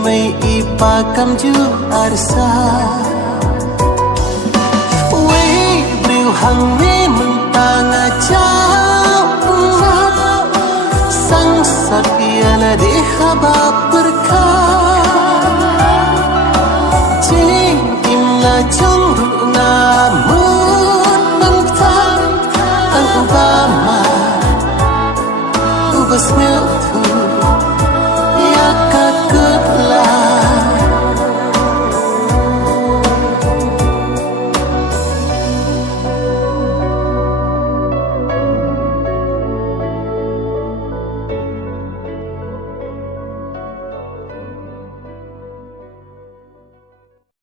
may ipakam ju arsa Wei briu hang me mừng ta nga chao Sang sak ia la de habab